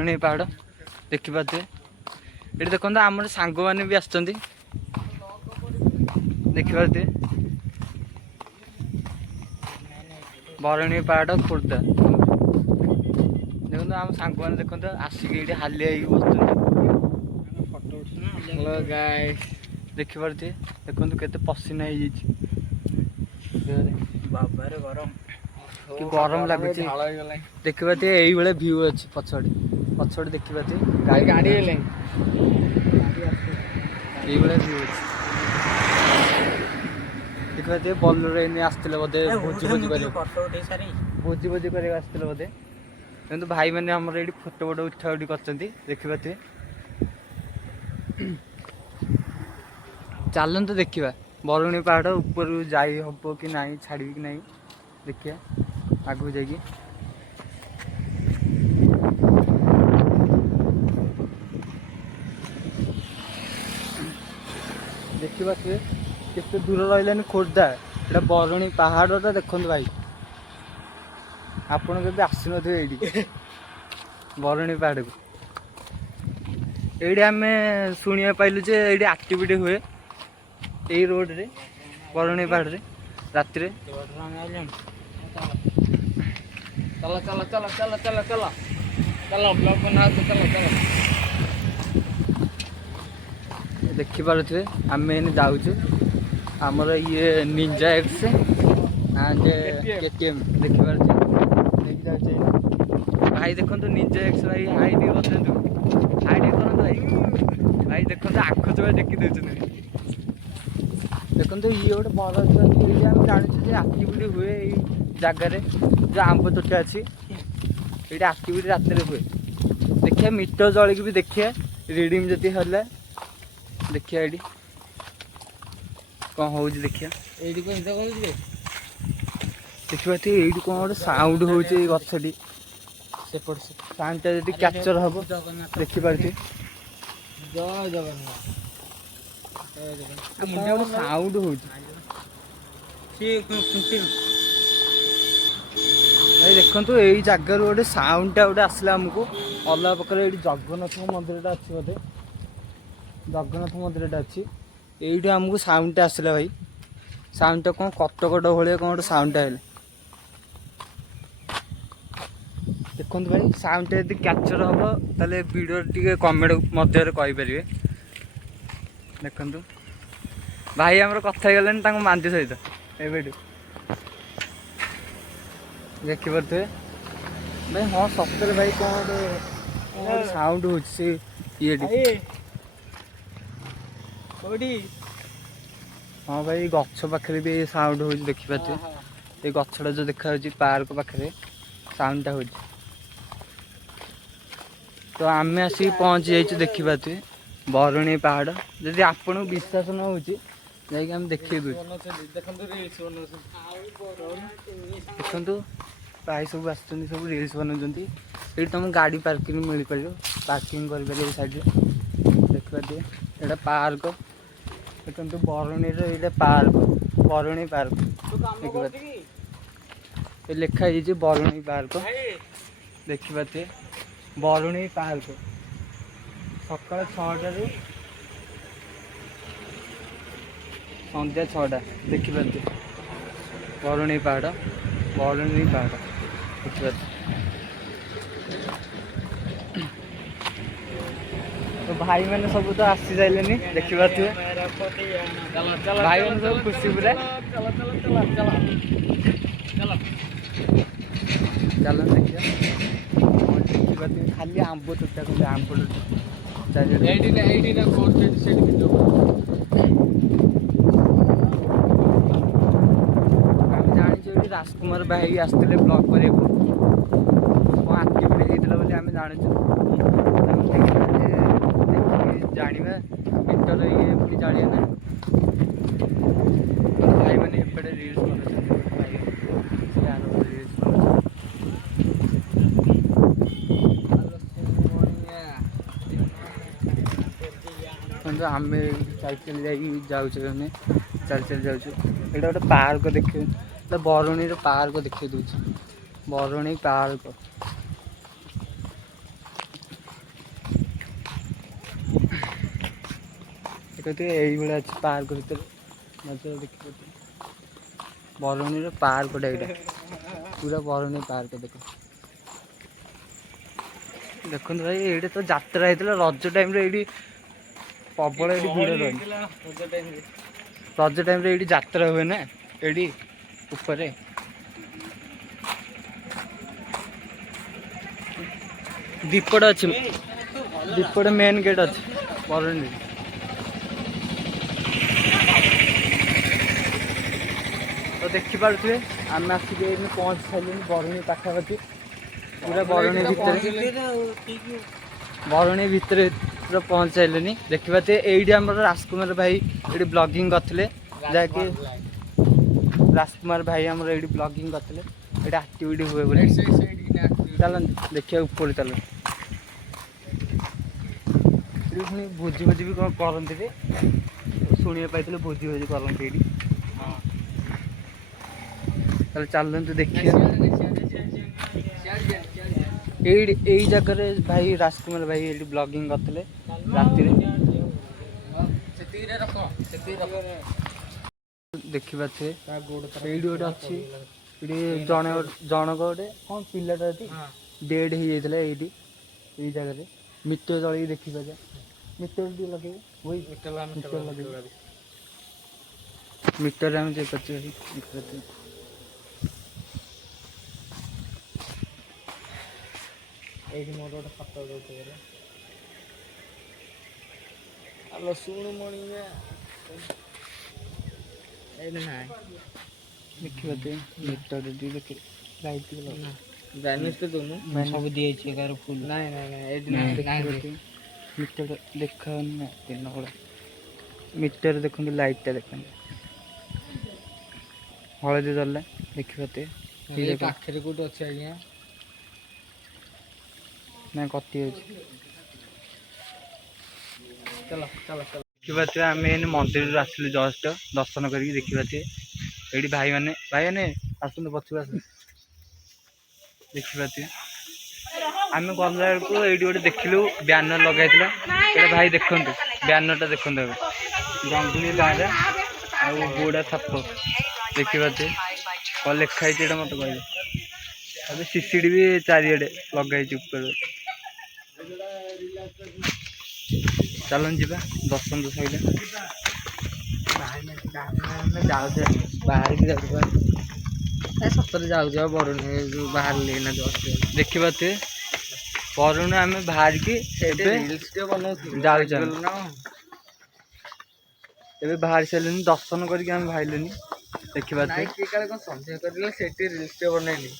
बरुणी पहाड़ देखिपे ये देखो आम सांग मैंने भी आसुँच देखिपे बरुणी पहाड़ खोर्धा देखो आम सांग मैंने देखो आसिक ये हालिया बस देखिपे देखो केते पसीना हो बाबारे गरम कि गरम लगुच देखिपे यही भाई भ्यू अच्छी पछड़े पछड़े देखिपे गाड़ी गाड़ी ये भ्यू अच्छी देखिपे बल्लरे आसते बोधे भोजी भोजी भोजी भोजी कर बोधे किंतु भाई मैंने आम ये फोटो फोटो उठा उठी कर देखिपे चलते देखा बरुणी पहाड़ ऊपर जाई हम कि ना छाड़ी कि ना देखिए आगू जाकि देखा केते दूर रहा खोर्धा एटा बरुणी पहाड़टा देखो भाई आपण के आसन ये बरुणी पहाड़ को ये आम शुणा पाइलु जे ये एक्टिविटी हुए यही रोड रे बरुणी पहाड़ रे रात रे चलो चलो चलो चलो चलो चलो चलो ब्लॉग बना तो चलो चलो देखिपे आम जाऊँ आमर ये निंजा एक्स एंड केटीएम देखिपे भाई देखो निंजा एक्स भाई हाई टे बसु हाई टे करूँ भाई भाई देखो आख चुआ टेकी देखो ये गोटे बड़ आम जानूँ एक्टिविटी हुए जगार जो आंब तोटा अच्छी ये एक्टिविटी रात हुए देखिए मीटर जलिक भी देखिए रिडिंग जदि है देखिए ये कौन हो देखिए देखिए ये कौन गोटे साउंड हो गछटी साउंड जी कैप्चर हम देखिपे जय जगन्नाथ साउंड हो भाई देखो यही जगार गोटे साउंडटा गोटे आसला आमको अलग प्रकार ये जगन्नाथ मंदिर अच्छी बोधे जगन्नाथ मंदिर अच्छी यही आमको साउंडटा आसला भाई साउंडटा कौन कटकट भाई कौन गोटे साउंडटा है देखो भाई साउंडटा यदि कैप्चर हम ताले वीडियो टी कमेंट मध्य कहींपारे देखु भाई आमर कथा गलानी मांदी सहित एवं देखिपे भाई हाँ सतरे भाई कौन गोटे साउंड हो ये हाँ भाई गछ पाखे भी साउंड हो देखिपे ये गछटा जो देखा पार्क पाखे साउंडटा हो तो आम आसिक पहुँच जाइए देखिपे बरुणी पहाड़ जदि आपन विश्वास न हो देखे देखु प्राय सब आस सब रिल्स बनाऊँ ये तुम गाड़ी पार्किंग मिल पार पार्किंग कर साइड देखिए यहाँ पार्क देखो बरुणी पार्क बरुणी पार्क देखिए लिखाई बरुणी पार्क देखिपे बरुणी पार्क सकाल 6टा संध्या 6टा देखिपे बरुणी पहाड़ देखिपे तो भाई मैंने सब तो आसी जाइले देखिपे भाई मैंने सब खुशी पूरा चलो देखिए खाली आंब तोटा कह आंब राजकुमार भाई आसते ब्लॉग कर एक्टिविटी होता आम जानूँ जाना मीटर ये पुणी जाना ना भाई मैंने एपटे रिल्स बना आम चल चल जाऊँ चल चल जाऊँ ये गोटे पार्क देखे बरुणी पार्क देखे दूसरी बरुणी पार्क ଦେଖିପାରୁଥିବେ ଏଇଭଳିଆ ଅଛି ପାର୍କ ଭିତରେ ମଝିରେ ଦେଖିପାରୁଥିବେ ବରୁଣୀର ପାର୍କଟା ଏଇଟା ପୁରା ବରୁଣୀ ପାର୍କ ଦେଖନ୍ତୁ ଭାଇ ଏଇଠି ତ ଯାତ୍ରା ହେଇଥିଲା ରଜ ଟାଇମ୍ରେ ଏଇଠି ପ୍ରବଳ ଏଇଠି ଭିଡ଼ ରହେ ରଜ ଟାଇମ୍ରେ ଏଇଠି ଯାତ୍ରା ହୁଏ ନା ଏଇଠି ଉପରେ ଦୀପଟେ ଅଛି ଦୀପଟେ ମେନ୍ ଗେଟ୍ ଅଛି ବରୁଣୀ ତ ଦେଖିପାରୁଥିବେ ଆମେ ଆସିକି ଏଇଠି ପହଞ୍ଚି ସାରିଲୁଣି ବରୁଣୀ ପାଖାପାଖି ପୁରା ବରୁଣୀ ଭିତରେ ପୁରା ପହଞ୍ଚି ସାରିଲୁଣି ଦେଖିପାରୁଥିବେ ଏଇଠି ଆମର ରାଜକୁମାର ଭାଇ ଏଇଠି ବ୍ଲଗିଂ କରିଥିଲେ ଯାହାକି ରାଜକୁମାର ଭାଇ ଆମର ଏଇଠି ବ୍ଲଗିଂ କରିଥିଲେ ଏଇଠି ଆକ୍ଟିଭିଟି ହୁଏ ବୋଲି ଚାଲନ୍ତୁ ଦେଖିବା ଉପରେ ଚାଲନ୍ତୁ ଏଠି ପୁଣି ଭୋଜି ଭୋଜି ବି କ'ଣ କରନ୍ତି ରେ ଶୁଣିବାକୁ ପାଇଥିଲେ ଭୋଜି ଭୋଜି କରନ୍ତି ଏଇଠି ତାହେଲେ ଚାଲନ୍ତୁ ଦେଖିବା ଏଇଠି ଏଇ ଜାଗାରେ ଭାଇ ରାଜକୁମାର ଭାଇ ଏଇଠି ବ୍ଲଗିଂ କରିଥିଲେ ରାତିରେ ଦେଖିପାରୁଥିବେ ଏଇଠି ଗୋଟେ ଅଛି ଏଇଠି ଜଣକ ଗୋଟେ କ'ଣ ପିଲାଟା ଅଛି ଡେଡ୍ ହେଇଯାଇଥିଲା ଏଇଠି ଏଇ ଜାଗାରେ ମିଟର ଜଳିକି ଦେଖିପାରିବା ମିଟର ଟିକେ ଲଗେଇବେ ମିଟର ଲଗେଇବେ ମିଟରରେ ଆମେ ଯାଇପାରୁଛୁ ଏଇଠି ମୋର ଗୋଟେ ଫଟୋ ଉଠେଇବେ ଆଲୋ ଶୁଣୁ ମଣି ଏଇଠି ନାହିଁ ଦେଖିପାରୁଥିବେ ମିଟରରେ ଟିକେ ଦେଖି ଲାଇଟ୍ ଟିକେ ବ୍ରାଇଟନେସ୍ ତ ଦଉନୁ ସବୁ ଦିଆଯାଇଛି ଏଗାର ଫୁଲ୍ ନାଇଁ ଏଇଠି ନାହିଁ ମିଟର ଦେଖାଉନି ନା ଦିନ ବେଳେ ମିଟର ଦେଖନ୍ତୁ ଲାଇଟ୍ଟା ଦେଖନ୍ତୁ ହଳଦୀ ଜଳିଲା ଦେଖିପାରୁଥିବେ ପାଖରେ କେଉଁଠି ଅଛି ଆଜ୍ଞା ନା କଟି ଯାଉଛି ଦେଖିପାରୁଥିବେ ଆମେ ଏଇନେ ମନ୍ଦିରରୁ ଆସିଲୁ ଜଷ୍ଟ ଦର୍ଶନ କରିକି ଦେଖିପାରୁଥିବେ ଏଇଠି ଭାଇମାନେ ଆସନ୍ତୁ ପଛକୁ ଆସନ୍ତୁ ଦେଖିପାରୁଥିବେ ଆମେ ଗଲା ବେଳକୁ ଏଇଠି ଗୋଟେ ଦେଖିଲୁ ବ୍ୟାନର ଲଗାଇଥିଲା ଏଇଟା ଭାଇ ଦେଖନ୍ତୁ ବ୍ୟାନରଟା ଦେଖନ୍ତୁ ଏବେ ଜଙ୍ଗଲି ବାହାରେ ଆଉ ବୁଢ଼ା ସାପ ଦେଖିପାରୁଥିବେ କ'ଣ ଲେଖା ହେଇଛି ଏଇଟା ମୋତେ କହିବେ ଏବେ ସିସିଡି ବି ଚାରିଆଡ଼େ ଲଗା ହେଇଛି ଉପରେ ଚାଲନ୍ତୁ ଯିବା ଦର୍ଶନ ତ ସଇଲା ଯାଉଛେ ବାହାରିକି ଯାଉଛୁ ସତରେ ଯାଉଛ ବରୁଣୀ ଯେଉଁ ବାହାରିଲେ ନା ଦେଖିପାରୁଥିବେ ବରୁଣୀ ଆମେ ବାହାରିକି ଏବେ ଯାଉଛୁ ଏବେ ବାହାରି ସାରିଲୁଣି ଦର୍ଶନ କରିକି ଆମେ ବାହାରିଲୁଣି ଦେଖିପାରୁଥିବେ କିଏ କାଳେ କ'ଣ ସନ୍ଦେହ କରିଦେଲା ସେଠି ରିଲ୍ସଟେ ବନେଇଲି